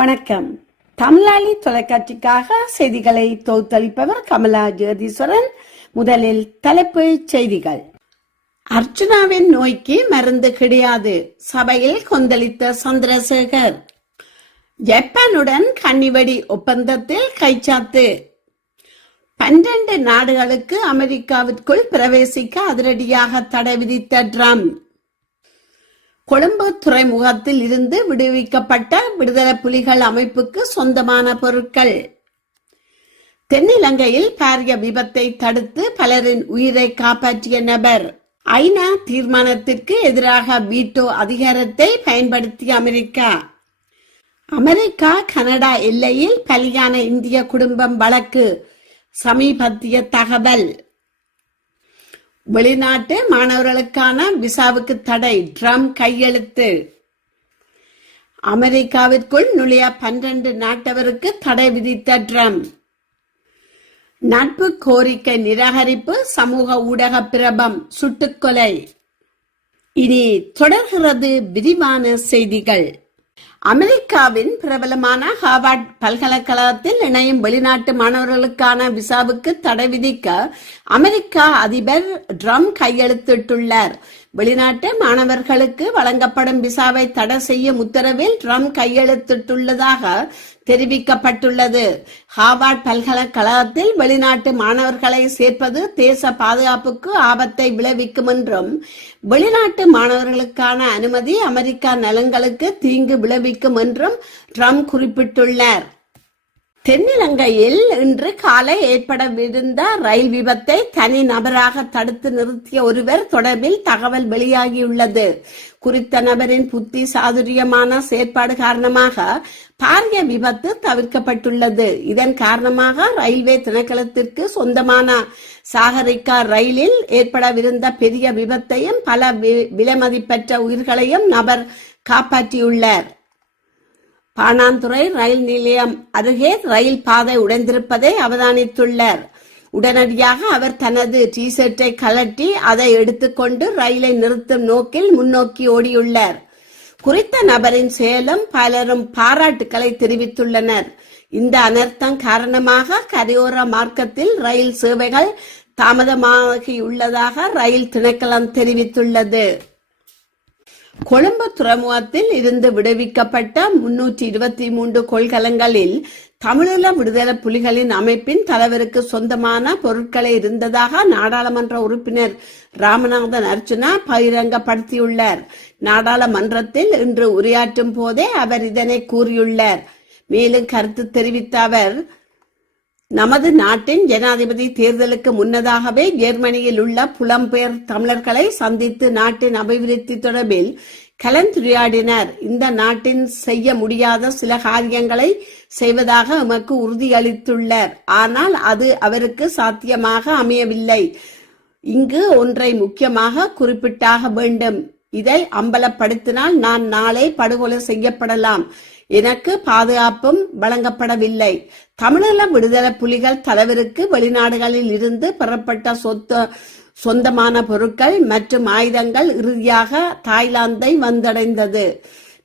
வணக்கம். தமிழாளி தொலைக்காட்சிக்காக செய்திகளை தொகுத்தளிப்பவர் கமலா ஜெகதீஸ்வரன். முதலில் தலைப்புச் செய்திகள். அர்ச்சுனாவின் நோய்க்கு மருந்து கிடையாது. சபையில் கொந்தளித்த சந்திரசேகர். ஜப்பானுடன் கன்னிவெடி ஒப்பந்தத்தில் கைச்சாத்து. பன்னிரண்டு நாடுகளுக்கு அமெரிக்காவிற்குள் பிரவேசிக்க அதிரடியாக தடை விதித்த ட்ரம்ப். கொழும்பு துறைமுகத்தில் இருந்து விடுவிக்கப்பட்ட விடுதலை புலிகள் அமைப்புக்கு சொந்தமான பொருட்கள். தென்னிலங்கையில் பாரிய விபத்தை தடுத்து பலரின் உயிரை காப்பாற்றிய நபர். ஐநா தீர்மானத்திற்கு எதிராக வீட்டோ அதிகாரத்தை பயன்படுத்திய அமெரிக்கா. அமெரிக்கா கனடா எல்லையில் பலியான இந்திய குடும்பம் வழக்கு. சமீபத்திய தகவல். வெளிநாட்டு மாணவர்களுக்கான விசாவுக்கு தடை. ட்ரம்ப் கையெழுத்து. அமெரிக்காவிற்குள் நுழைய பன்னிரண்டு நாட்டவருக்கு தடை விதித்த ட்ரம்ப். நட்பு கோரிக்கை நிராகரிப்பு சமூக ஊடக பிரபம் சுட்டுக்கொலை இனி தொடர்கிறது விரிவான செய்திகள். அமெரிக்காவின் பிரபலமான ஹார்வர்ட் பல்கலைக்கழகத்தில் இணையும் வெளிநாட்டு மாணவர்களுக்கான விசாவுக்கு தடை விதிக்க அமெரிக்கா அதிபர் ட்ரம்ப் கையெழுத்திட்டுள்ளார். வெளிநாட்டு மாணவர்களுக்கு வழங்கப்படும் விசாவை தடை செய்யும் உத்தரவில் ட்ரம்ப் கையெழுத்திட்டுள்ளதாக தெரிவிக்கப்பட்டுள்ளது. ஹார்வர்ட் பல்கலைக்கழகத்தில் வெளிநாட்டு மாணவர்களை சேர்ப்பது தேச பாதுகாப்புக்கு ஆபத்தை விளைவிக்கும் என்றும் வெளிநாட்டு மாணவர்களுக்கான அனுமதி அமெரிக்கா நலன்களுக்கு தீங்கு விளைவிக்கும் என்றும் ட்ரம்ப் குறிப்பிட்டுள்ளார். தென்னிலங்கையில் இன்று காலை ஏற்படவிருந்த ரயில் விபத்தை தனி நபராக தடுத்து நிறுத்திய ஒருவர் தொடர்பில் தகவல் வெளியாகியுள்ளது. குறித்த நபரின் புத்தி சாதுரியமான செயற்பாடு காரணமாக பாரிய விபத்து தவிர்க்கப்பட்டுள்ளது. இதன் காரணமாக ரயில்வே திணைக்களத்திற்கு சொந்தமான சாகரிக்கா ரயிலில் ஏற்படவிருந்த பெரிய விபத்தையும் பல விலைமதிப்பற்ற உயிர்களையும் நபர் காப்பாற்றியுள்ளார். பாணாந்துறை ரயில் நிலையம் அருகே ரயில் பாதை உடைந்திருப்பதை அவதானித்துள்ளார். உடனடியாக அவர் தனது டி ஷர்ட்டை கலட்டி அதை எடுத்துக்கொண்டு ரயிலை நிறுத்தும் நோக்கில் முன்னோக்கி ஓடியுள்ளார். குறித்த நபரின் செயலும் பலரும் பாராட்டுக்களை தெரிவித்துள்ளனர். இந்த அனர்த்தம் காரணமாக கரையோர மார்க்கத்தில் ரயில் சேவைகள் தாமதமாகியுள்ளதாக ரயில் திணைக்களம் தெரிவித்துள்ளது. கொழும்பு துறைமுகத்தில் இருந்து விடுவிக்கப்பட்ட முன்னூற்றி இருபத்தி மூன்று கொள்கலங்களில் தமிழீழ விடுதலை புலிகளின் அமைப்பின் தலைவருக்கு சொந்தமான பொருட்களை இருந்ததாக நாடாளுமன்ற உறுப்பினர் ராமநாதன் அர்ச்சுனா பகிரங்கப்படுத்தியுள்ளார். நாடாளுமன்றத்தில் இன்று உரையாற்றும் போதே அவர் இதனை கூறியுள்ளார். மேலும் கருத்து தெரிவித்த அவர் நமது நாட்டின் ஜனாதிபதி தேர்தலுக்கு முன்னதாகவே ஜெர்மனியில் உள்ள புலம்பெயர் தமிழர்களை சந்தித்து நாட்டின் அபிவிருத்தி தொடர்பில் கலந்துரையாடினர். இந்த நாட்டின் செய்ய முடியாத சில காரியங்களை செய்வதாக எமக்கு உறுதியளித்துள்ளார். ஆனால் அது அவருக்கு சாத்தியமாக அமையவில்லை. இங்கு ஒன்றை முக்கியமாக குறிப்பிட்டாக வேண்டும். இதை அம்பலப்படுத்தினால் நான் நாளை படுகொலை செய்யப்படலாம். எனக்கு பாதுகாப்பும் வழங்கப்படவில்லை. தமிழீழ விடுதலை புலிகள் தலைவருக்கு வெளிநாடுகளில் இருந்து பெறப்பட்ட சொத்து சொந்தமான பொருட்கள் மற்றும் ஆயுதங்கள் இறுதியாக தாய்லாந்தை வந்தடைந்தது.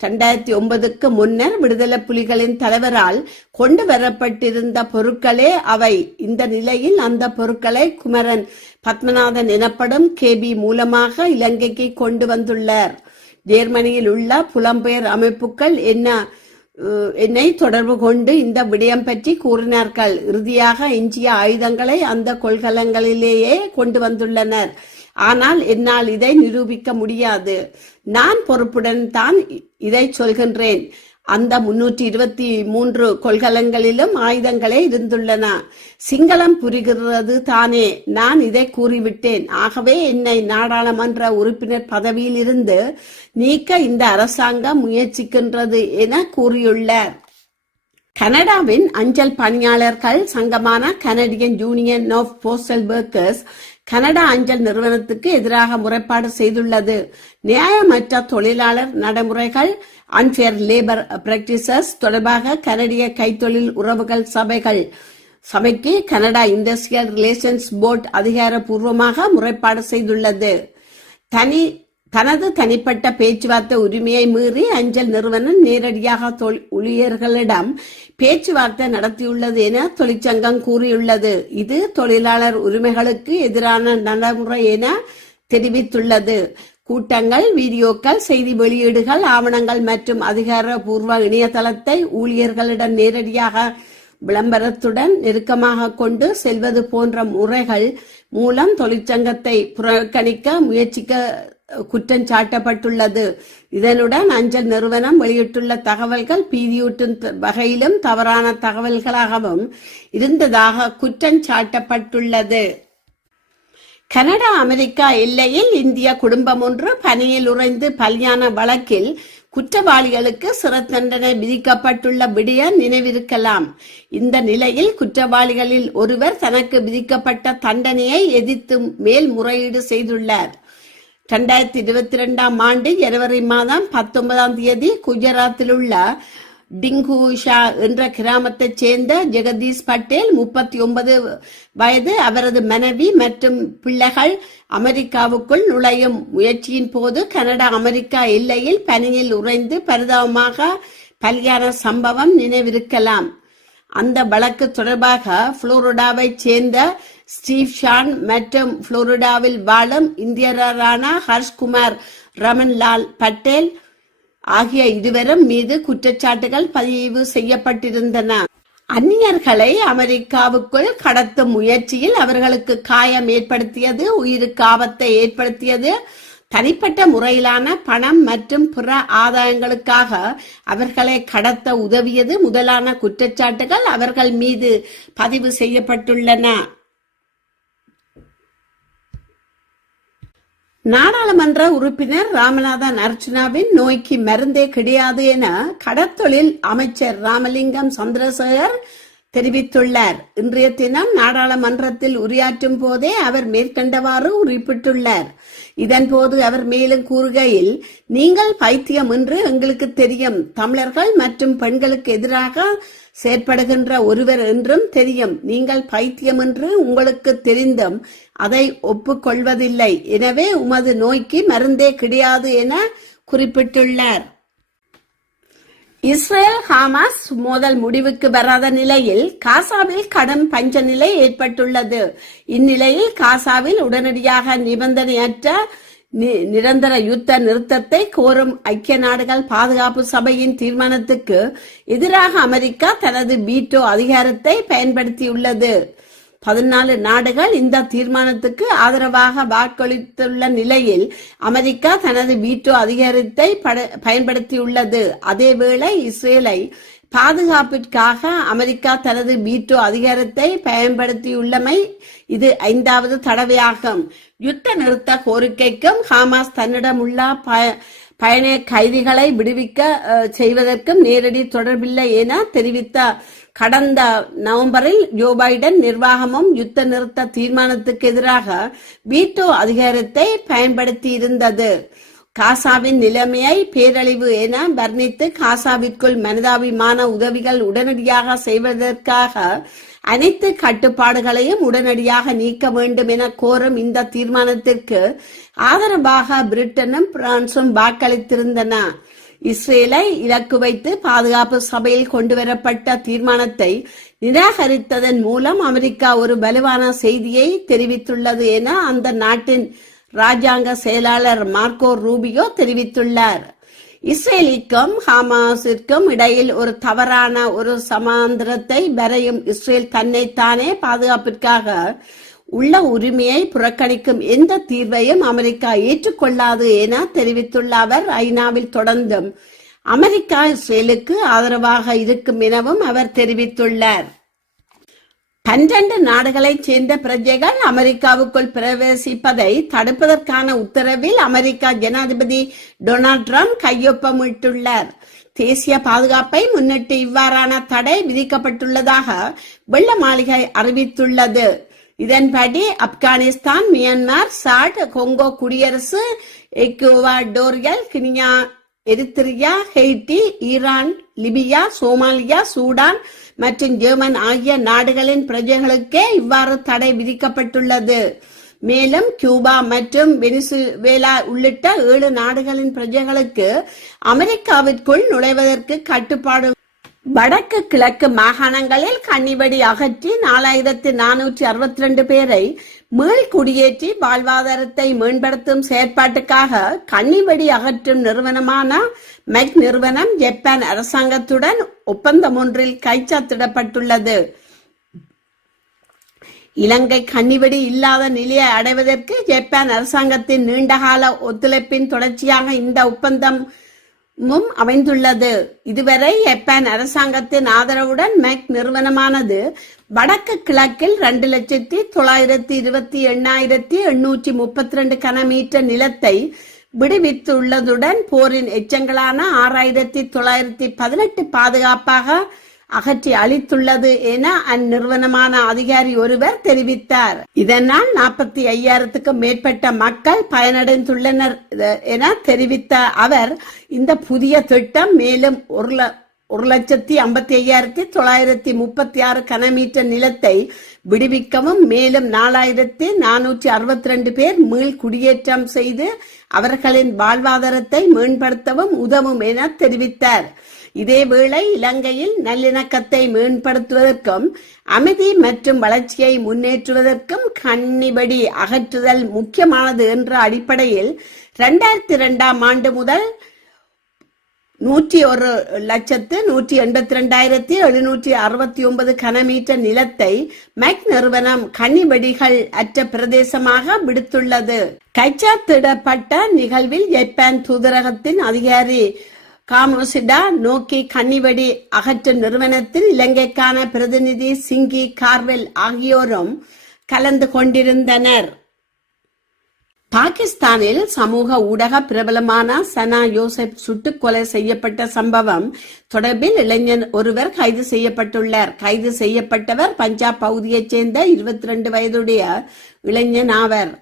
இரண்டாயிரத்தி ஒன்பதுக்கு முன்னர் விடுதலை புலிகளின் தலைவரால் கொண்டு வரப்பட்டிருந்த பொருட்களே அவை. இந்த நிலையில் அந்த பொருட்களை குமரன் பத்மநாதன் எனப்படும் கேபி மூலமாக இலங்கைக்கு கொண்டு வந்துள்ளார். ஜெர்மனியில் உள்ள புலம்பெயர் அமைப்புகள் என்ன? என்னை தொடர்பு கொண்டு இந்த விடயம் பற்றி கூறினார்கள். இறுதியாக எஞ்சிய ஆயுதங்களை அந்த கொள்கலங்களிலேயே கொண்டு வந்துள்ளனர். ஆனால் என்னால் இதை நிரூபிக்க முடியாது. நான் பொறுப்புடன் தான் இதை சொல்கின்றேன். அந்த முன்னூற்றி இருபத்தி மூன்று கொள்கலங்களிலும் ஆயுதங்களே இருந்துள்ளன. சிங்களம் புரிகிறது தானே. நான் இதை கூறிவிட்டேன். ஆகவே என்னை நாடாளுமன்ற உறுப்பினர் பதவியில் இருந்து நீக்க இந்த அரசாங்கம் முயற்சிக்கின்றது என கூறியுள்ளார். கனடாவின் அஞ்சல் பணியாளர்கள் சங்கமான Canadian union of postal workers Canada அஞ்சல் நிறுவனத்துக்கு எதிராக முறைப்பாடு செய்துள்ளது. நியாயமற்ற தொழிலாளர் நடைமுறைகள் அன்பேர் லேபர் பிராக்டிசஸ் தொடர்பாக கனடிய கைத்தொழில் உறவுகள் சபைகள். சபைக்கு கனடா இண்டஸ்ட்ரியல் ரிலேஷன்ஸ் போர்ட் அதிகாரப்பூர்வமாக முறைப்பாடு செய்துள்ளது. தனி தனது தனிப்பட்ட பேச்சுவார்த்தை உரிமையை மீறி அஞ்சல் நிறுவனம் நேரடியாக தொழில் ஊழியர்களிடம் பேச்சுவார்த்தை நடத்தியுள்ளது என தொழிற்சங்கம் கூறியுள்ளது. இது தொழிலாளர் உரிமைகளுக்கு எதிரான நடைமுறை என தெரிவித்துள்ளது. கூட்டங்கள் வீடியோக்கள் செய்தி வெளியீடுகள் ஆவணங்கள் மற்றும் அதிகாரப்பூர்வ இணையதளத்தை ஊழியர்களிடம் நேரடியாக விளம்பரத்துடன் நெருக்கமாக கொண்டு செல்வது போன்ற முறைகள் மூலம் தொழிற்சங்கத்தை புறக்கணிக்க முயற்சிக்க குற்றம் சாட்டப்பட்டுள்ளது இதனுடன் அஞ்சல் நிறுவனம் வெளியிட்டுள்ள தகவல்கள் பீதியூட்டும் வகையிலும் தவறான தகவல்களாகவும் இருந்ததாக குற்றம் சாட்டப்பட்டுள்ளது கனடா அமெரிக்கா எல்லையில் இந்திய குடும்பம் ஒன்று பனியில் உறைந்து பலியான வழக்கில் குற்றவாளிகளுக்கு சிறை தண்டனை விதிக்கப்பட்டுள்ள விடயம் நினைவிருக்கலாம். இந்த நிலையில் குற்றவாளிகளில் ஒருவர் தனக்கு விதிக்கப்பட்ட தண்டனையை எதிர்த்து மேல்முறையீடு செய்துள்ளார். ரெண்டாயிரத்தி இருபத்தி ரெண்டாம் ஆண்டு ஜனவரி மாதம் பத்தொன்பதாம் தேதி குஜராத்தில் உள்ள டிங்குஷா என்ற கிராமத்தைச் சேர்ந்த ஜெகதீஷ் பட்டேல் முப்பத்தி ஒன்பது வயது அவரது மனைவி மற்றும் பிள்ளைகள் அமெரிக்காவுக்குள் நுழையும் முயற்சியின் போது கனடா அமெரிக்கா எல்லையில் பனியில் உறைந்து பரிதாபமாக பலியான சம்பவம் நினைவிருக்கலாம். அந்த வழக்கு தொடர்பாக புளோரிடாவைச் சேர்ந்த ஸ்டீவ் ஷான் மற்றும் புளோரிடாவில் வாழும் இந்தியரான ஹர்ஷ்குமார் ரமன்லால் பட்டேல் ஆகிய இருவரும் மீது குற்றச்சாட்டுகள் பதிவு செய்யப்பட்டிருந்தன. அந்நியர்களை அமெரிக்காவுக்குள் கடத்தும் முயற்சியில் அவர்களுக்கு காயம் ஏற்படுத்தியது உயிருக்கு ஆபத்தை ஏற்படுத்தியது. தனிப்பட்ட முறையிலான பணம் மற்றும் பிற ஆதாயங்களுக்காக அவர்களை கடத்த உதவியது முதலான குற்றச்சாட்டுகள் அவர்கள் மீது பதிவு செய்யப்பட்டுள்ளன. நாடாளுமன்ற உறுப்பினர் ராமநாதன் அர்ச்சனாவின் நோய்க்கு மருந்தே கிடையாது என கடத்தொழில் அமைச்சர் ராமலிங்கம் சந்திரசேகர் தெரிவித்துள்ளார். இன்றைய தினம் நாடாளுமன்றத்தில் உரையாற்றும் போதே அவர் மேற்கண்டவாறு குறிப்பிட்டுள்ளார். இதன்போது அவர் மேலும் கூறுகையில் நீங்கள் பைத்தியம் என்று எங்களுக்கு தெரியும். தமிழர்கள் மற்றும் பெண்களுக்கு எதிராக செயற்படுகின்ற ஒருவர் என்றும் தெரியும். நீங்கள் பைத்தியம் என்று உங்களுக்கு தெரிந்தும் அதை ஒப்புக்கொள்வதில்லை. எனவே உமது நோய்க்கு மருந்தே கிடையாது என குறிப்பிட்டுள்ளார். இஸ்ரேல் ஹமாஸ் மோதல் முடிவுக்கு வராத நிலையில் காசாவில் கடும் பஞ்ச நிலை ஏற்பட்டுள்ளது. இந்நிலையில் காசாவில் உடனடியாக நிபந்தனையற்ற நி- நிரந்தர யுத்த நிறுத்தத்தை கோரும் ஐக்கிய நாடுகள் பாதுகாப்பு சபையின் தீர்மானத்துக்கு எதிராக அமெரிக்கா தனது வீட்டோ அதிகாரத்தை பயன்படுத்தியுள்ளது. பதினாலு நாடுகள் இந்த தீர்மானத்துக்கு ஆதரவாக வாக்களித்துள்ள நிலையில் அமெரிக்கா தனது வீட்டோ அதிகாரத்தை பட- பயன்படுத்தியுள்ளது. அதேவேளை இஸ்ரேலை பாதுகாப்பிற்காக அமெரிக்கா தனது வீட்டோ அதிகாரத்தை பயன்படுத்தியுள்ளமை இது ஐந்தாவது தடவையாகும். யுத்த நிறுத்த கோரிக்கைக்கும் ஹமாஸ் தன்னிடம் உள்ள ப- பயண கைதிகளை விடுவிக்க செய்வதற்கும் நேரடி தொடர்பில்லை என தெரிவித்த கடந்த நவம்பரில் ஜோ பைடன் நிர்வாகமும் யுத்த நிறுத்த தீர்மானத்துக்கு எதிராக வீட்டோ அதிகாரத்தை பயன்படுத்தி இருந்தது காசாவின் நிலைமையை பேரழிவு என வர்ணித்து காசாவிற்குள் மனிதாபிமான உதவிகள் உடனடியாக செய்வதற்காக அனைத்து கட்டுப்பாடுகளையும் உடனடியாக நீக்க வேண்டும் என கோரும் இந்த தீர்மானத்திற்கு ஆதரவாக பிரிட்டனும் பிரான்சும் வாக்களித்திருந்தன. இஸ்ரேலை இலக்கு வைத்து பாதுகாப்பு சபையில் கொண்டுவரப்பட்ட தீர்மானத்தை நிராகரித்ததன் மூலம் அமெரிக்கா ஒரு வலுவான செய்தியை தெரிவித்துள்ளது என அந்த நாட்டின் ராஜாங்க செயலாளர் மார்க்கோ ரூபியோ தெரிவித்துள்ளார். இஸ்ரேலுக்கும் ஹமாஸிற்கும் இடையில் ஒரு தவறான ஒரு சமாந்திரத்தை வரையும் இஸ்ரேல் தன்னைத்தானே பாதுகாப்பிற்காக உள்ள உரிமையை புறக்கணிக்கும் எந்த தீர்வையும் அமெரிக்கா ஏற்றுக்கொள்ளாது என தெரிவித்துள்ள அவர் ஐநாவில் தொடர்ந்தும் அமெரிக்கா இஸ்ரேலுக்கு ஆதரவாக இருக்கும் எனவும் அவர் தெரிவித்துள்ளார். பன்னிரண்டு நாடுகளைச் சேர்ந்த பிரஜைகள் அமெரிக்காவுக்குள் பிரவேசிப்பதை தடுப்பதற்கான உத்தரவில் அமெரிக்கா ஜனாதிபதி டொனால்ட் ட்ரம்ப் கையொப்பமிட்டுள்ளார். தேசிய பாதுகாப்பை முன்னிட்டு இவ்வாறான தடை விதிக்கப்பட்டுள்ளதாக வெள்ள மாளிகை அறிவித்துள்ளது. இதன்படி ஆப்கானிஸ்தான் மியான்மர் சாட் கொங்கோ குடியரசு Equatorial Guinea Eritrea Haiti Iran Libya Somalia Sudan மற்றும் ஜெர்மன் ஆகிய நாடுகளின் பிரஜைகளுக்கே இவ்வாறு தடை விதிக்கப்பட்டுள்ளது. மேலும் கியூபா மற்றும் வெனிசுவேலா உள்ளிட்ட ஏழு நாடுகளின் பிரஜைகளுக்கு அமெரிக்காவிற்குள் நுழைவதற்கு கட்டுப்பாடு வடக்கு கிழக்கு மாகாணங்களில் கன்னிவெடி அகற்றி நாலாயிரத்தி நானூற்றி அறுபத்தி ரெண்டு பேரை மீள் குடியேற்றி வாழ்வாதாரத்தை மேம்படுத்தும் செயற்பாட்டுக்காக கன்னிவெடி அகற்றும் நிறுவனமான மெக் நிறுவனம் ஜப்பான் அரசாங்கத்துடன் ஒப்பந்தம் ஒன்றில் கைச்சாத்திடப்பட்டுள்ளது. இலங்கை கன்னிவெடி இல்லாத நிலையை அடைவதற்கு ஜப்பான் அரசாங்கத்தின் நீண்டகால ஒத்துழைப்பின் தொடர்ச்சியாக இந்த ஒப்பந்தம் மும் அமைந்துள்ளது. இதுவரை ஜப்பான் அரசாங்கத்தின் ஆதரவுடன் மெக் நிறுவனமானது வடக்கு கிழக்கில் ரெண்டு லட்சத்தி தொள்ளாயிரத்தி இருபத்தி எண்ணாயிரத்தி எண்ணூற்றி முப்பத்தி ரெண்டு கனமீட்டர் நிலத்தை விடுவித்துள்ளதுடன் போரின் எச்சங்களான ஆறாயிரத்தி தொள்ளாயிரத்தி பதினெட்டு பாதுகாப்பாக அகற்றி அளித்துள்ளது என அந்நிறுவனமான அதிகாரி ஒருவர் தெரிவித்தார். இதனால் நாற்பத்தி ஐயாயிரத்துக்கும் மேற்பட்ட மக்கள் பயனடைந்துள்ளனர் என தெரிவித்த அவர் இந்த புதிய திட்டம் மேலும் ஒரு ஒரு லட்சத்தி ஐம்பத்தி ஐயாயிரத்தி தொள்ளாயிரத்தி முப்பத்தி ஆறு கனமீட்டர் நிலத்தை விடுவிக்கவும் மேலும் நாலாயிரத்தி நானூற்றி அறுபத்தி ரெண்டு பேர் மீள் குடியேற்றம் செய்து அவர்களின் வாழ்வாதாரத்தை மேம்படுத்தவும் உதவும் என தெரிவித்தார். இதேவேளை இலங்கையில் நல்லிணக்கத்தை மேம்படுத்துவதற்கும் அமைதி மற்றும் வளர்ச்சியை முன்னேற்றுவதற்கும் கன்னிபடி அகற்றுதல் முக்கியமானது என்ற அடிப்படையில் இரண்டாயிரத்தி இரண்டாம் ஆண்டு முதல் நூற்றி ஒரு லட்சத்து நூற்றி எண்பத்தி ரெண்டாயிரத்தி எழுநூற்றி அறுபத்தி ஒன்பது கனமீட்டர் நிலத்தை மெக் நிறுவனம் கன்னிபடிகள் அற்ற பிரதேசமாக விடுத்துள்ளது. கைச்சாத்திடப்பட்ட நிகழ்வில் ஜப்பான் தூதரகத்தின் அதிகாரி காமோசிடா நோக்கி கன்னிவெடி அகற்றும் நிறுவனத்தில் இலங்கைக்கான பிரதிநிதி சிங்கி கார்வெல் ஆகியோரும் கலந்து கொண்டிருந்தனர். பாகிஸ்தானில் சமூக ஊடக பிரபலமான சனா யோசப் சுட்டுக் கொலை செய்யப்பட்ட சம்பவம் தொடர்பில் இளைஞர் ஒருவர் கைது செய்யப்பட்டுள்ளார். கைது செய்யப்பட்டவர் பஞ்சாப் பகுதியைச் சேர்ந்த இருபத்தி ரெண்டு வயதுடைய இளைஞன் ஆவர்.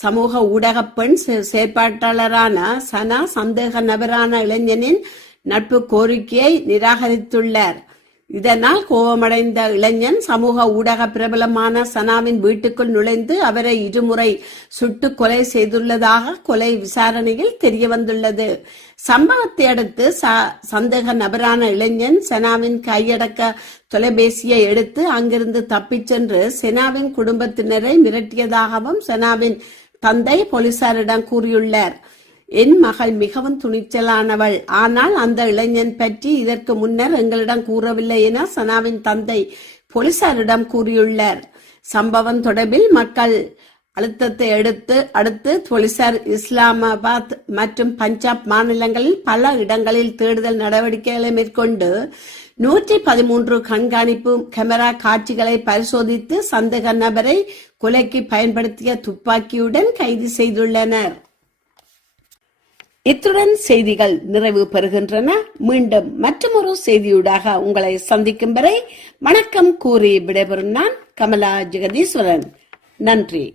சமூக ஊடக பெண் செ- செயற்பாட்டாளரான சனா சந்தேக நபரான இளைஞனின் நட்பு கோரிக்கையை நிராகரித்துள்ளார். இதனால் கோபமடைந்த இளைஞன் சமூக ஊடக பிரபலமான சனாவின் வீட்டுக்குள் நுழைந்து அவரை இருமுறை சுட்டு கொலை செய்துள்ளதாக கொலை விசாரணையில் தெரிய வந்துள்ளது சம்பவத்தை அடுத்து ச- சந்தேக நபரான இளைஞன் செனாவின் கையடக்க தொலைபேசியை எடுத்து அங்கிருந்து தப்பிச் சென்று செனாவின் குடும்பத்தினரை மிரட்டியதாகவும் செனாவின் தந்தை போலீசாரிடம் கூறியுள்ளார். என் மகள் மிகவும் துணிச்சலானவள். ஆனால் அந்த இளைஞன் பற்றி இதற்கு முன்னர் எங்களிடம் கூறவில்லை என சனாவின் தந்தை போலீசாரிடம் கூறியுள்ளார். சம்பவம் தொடர்பில் மக்கள் அழுத்தத்தை எடுத்து அடுத்து போலீசார் இஸ்லாமாபாத் மற்றும் பஞ்சாப் மாநிலங்களில் பல இடங்களில் தேடுதல் நடவடிக்கைகளை மேற்கொண்டு நூற்றி பதிமூன்று கண்காணிப்பு கேமரா காட்சிகளை பரிசோதித்து சந்தக நபரை கொலைக்கு பயன்படுத்திய துப்பாக்கியுடன் கைது செய்துள்ளனர். இத்துடன் செய்திகள் நிறைவு பெறுகின்றன. மீண்டும் மற்றொரு செய்தியூடாக உங்களை சந்திக்கும் வரை வணக்கம் கூறி விடைபெறும் நான் கமலா ஜெகதீஸ்வரன். நன்றி.